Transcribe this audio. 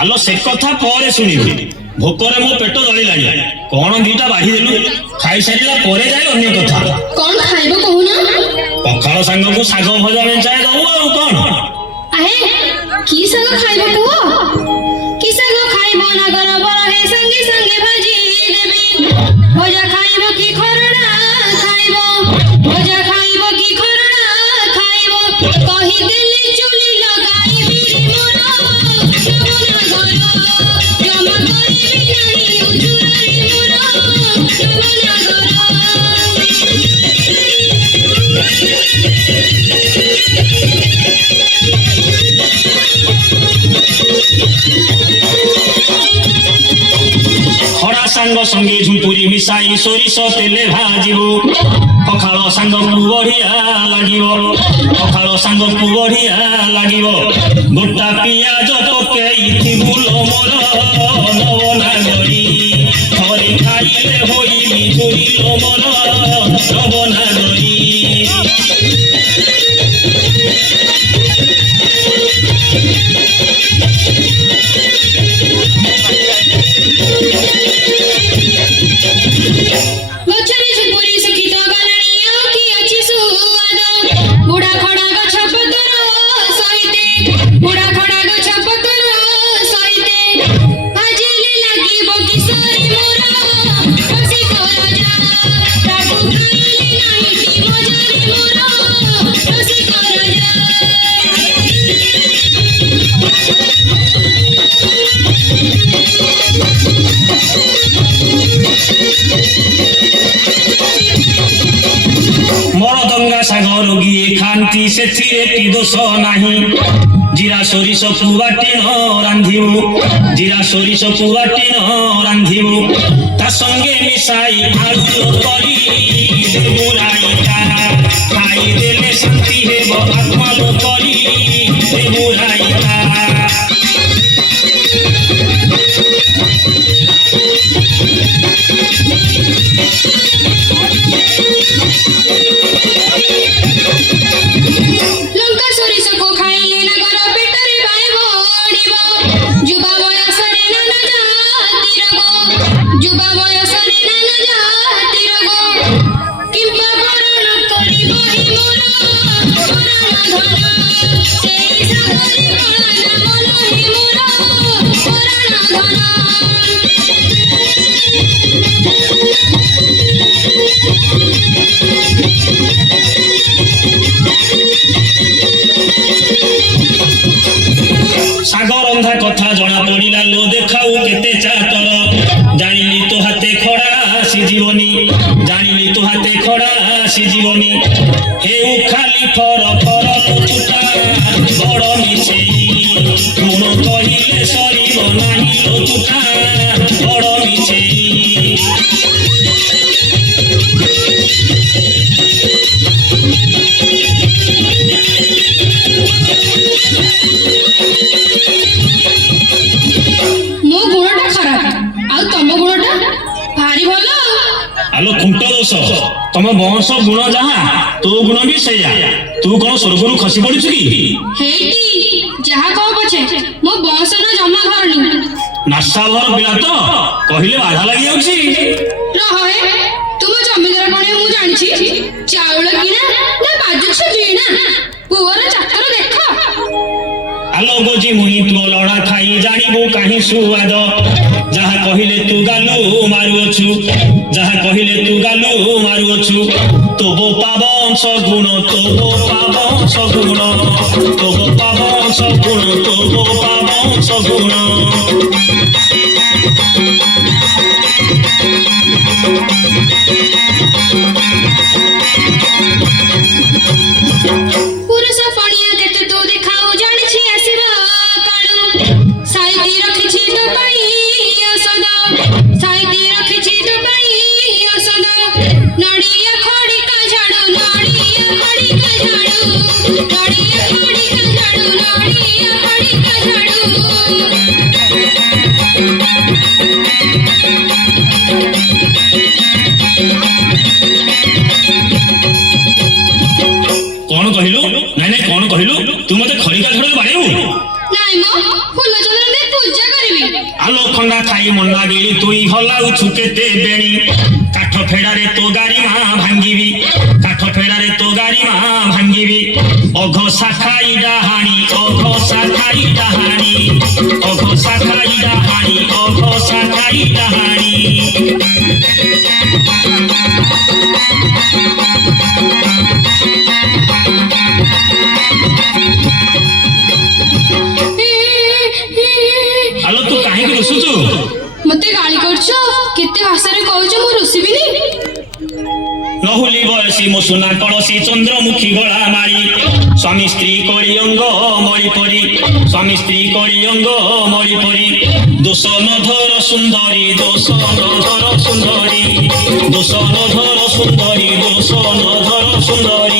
आलो से कथा पर शुणिबे भोकरे मो पेट जळी लागे कोन दीटा बाढी देलु खाई सारिला परे जाय अन्य कथा कोन खाइबो कहूना पखाळ संग को साग भजा मेंचाय दउ आ कोन आहे की साग खाइबो को की साग खाइबो नगर बरहे संगे संगे भाजी देबी भजा खाइबो की खरडा खाइबो भजा खाइबो की खरडा खाइबो कहि देली चुली लगाई बिरी मोर नबना घर जमा करिबी नहीं उजुरारी मोर नबना घर खड़ा सांग संगे झुंपुरी मिसाई सोरिष तेले भाजिबो पखाळ सांग को बढ़िया लागिबो पखाळ सांग को बढ़िया लागिबो गोटा पियाज पकेई थिबुल मोर नवना गरी थरे खाइले होइबी झुरिल मोर नवना गरी गछरे झुपुरी सखी तो गलणिया की अच्छी सुआद बुढ़ा खड़ा गछ पतर सहिते बुढ़ा खड़ा गछ पतर মরদঙ্গা সাগর গিয়ে খান্তি ସେଥିରେ কি দোষ ନାହିଁ জিরা সরিষকু বাটি ন রাঁধিবু জিরা সরিষকু বাটি ন রাঁধিবু তা সঙ্গে মিশাই আলু তরি দেবু রাইতা খাই দেলে শান্তি হেব আত্মালো তরি দেবু রাইতা ଲଙ୍କା ସୋରିଷକୁ ଖାଇଲେ ନାଗର ପେଟରେ ବାଇ ବଢ଼ିବ ଯୁବା ବୟସରେ ନାନା ଜାତି ରୋଗ ଯୁବା ବୟସରେ ନାନା ଜାତି ରୋଗ କିମ୍ବା ଭରଣ କରିବ ହି ମୋର ଭରଣ ଧନ ସେଇ ସାଗରେ କଳା ମନ ହି ମୋର ଭରଣ ଧନ ସାଗ ରନ୍ଧା କଥା ଜଣା ପଡ଼ିଲା ଲୋ ଦେଖାଉ କେତେ ଚାତର ଜାଣିଲି ତୋ ହାତେ ଖଡ଼ା ସିଝିବନି ଜାଣିଲି ତୋ ହାତେ ଖଡ଼ା ସିଝିବନି ହେଉ ଖାଲି ଫର ଫର ଚୁଟା ବଡ଼ ମିଛେଇ ଗୁଣ କହିଲେ ସରିବ ନାହିଁ ଲୋ ଚୁଟା ବଡ଼ ମିଛେଇ ମୋ ଗୁଣଟା ଖରାପ ଆଉ ତମ ଗୁଣଟା ଭାରି ଭଲ ଆଲୋ ଖୁଣ୍ଟ ଦୋଷ ତମ ବଂଶ ଗୁଣ ଯାହା ତୋ ଗୁଣ ବି ସେଇଆ ତୁ କଣ ସ୍ୱର୍ଗରୁ ଖସି ପଡିଛୁ କି ହେଇଟି ଯାହା କହ ପଛେ ମୋ ବଂଶଟା ଜମା ଘରଣୀ ନାସାଭର ପିଲା ତ କହିଲେ ବାଧା ଲାଗିଯାଉଛି ରହ ହେ ତୁମ ଜମିଦାର କଣ ମୁଁ ଜାଣିଛି ଚାଉଳ କିଣା ନା ବାଜୁଛି କିଣା ପୁଅର ଚାତର ଦେଖ ଆଲୋ ଗୋଜି ମୁହିଁ ତୁ ଲଡ଼ା ଖାଇ ଜାଣିବୁ କାହିଁ ସୁଆଦ ଯାହା କହିଲେ ତୁ ଗାଲୁ ମାରୁଅଛୁ ଯାହା କହିଲେ ତୁ ଗାଲୁ ମାରୁଅଛୁ ତୋ ବୋପା ବଂଶ ଗୁଣ ତୋ ବୋପା ବଂଶ ଗୁଣ ତୋ ବୋପା ବଂଶ ଗୁଣ ତୋ ବୋପା ବଂଶ ଗୁଣ ପୁରୁଷ ପଣିଆ କେତେ ତୁ ଦେଖାଉ ଜାଣିଛି ଆସିର କାଳୁ ସାଇତି ରଖିଛି ତୋ ପାଇଁ ଔଷଧ ସାଇତି ରଖିଛି ତୋ ପାଇଁ ଔଷଧ ନଡ଼ିଆ ଖଡ଼ିକା ଝାଡୁ ନଡ଼ିଆ ଖଡ଼ିକା ଝାଡୁ ନଡ଼ିଆ ଖଡ଼ିକା ଝାଡୁ ନଡ଼ିଆ ଖଡ଼ିକା ଝାଡୁ କଣ କହିଲୁ ନାଇଁ ନାଇଁ କଣ କହିଲୁ ତୁ ମତେ ଖଡ଼ିକା ଝଡ଼ରେ ବାଡ଼େଇବୁ ନାଇଁ ମ ଫୁଲ ଚନ୍ଦନ ଦେଇ ପୂଜା କରିବି ଆଲୋ ଖଣ୍ଡା ଖାଇ ମଣ୍ଡା ଗିଳି ତୁଇ ହଲାଉଛୁ କେତେ ବେଣୀ କାଠ ଫେଡ଼ାରେ ତୋ ଗାଡ଼ି ମା ଭାଙ୍ଗିବି କାଠ ଫେଡ଼ାରେ ତୋ ଗାଡ଼ି ମା ଭାଙ୍ଗିବି ଅଘୋଷା ଖାଇ ଡାହାଣି ଅଘୋଷା ଖାଇ ଡାହାଣି ଅଘୋଷା ଖାଇ ଡାହାଣି ଅଘୋଷା ଖାଇ ଡାହାଣି ଆଲୋ ତୁ କାହିଁକି ରୁଷୁଛୁ ମତେ ଗାଳି କରୁଛ କେତେ ଭାଷାରେ କହୁଛ ମୁଁ ରୁଷିବିନି নহুলি বয়সী মসুনা কলসী চন্দ্রমুখী গলা মারি স্বামী স্ত্রী করি অঙ্গ মরি পরি স্বামী স্ত্রী করি অঙ্গ মরি পরি দোষন ধর সুন্দরী দোষন ধর সুন্দরী দোষন ধর সুন্দরী দোষন ধর সুন্দরী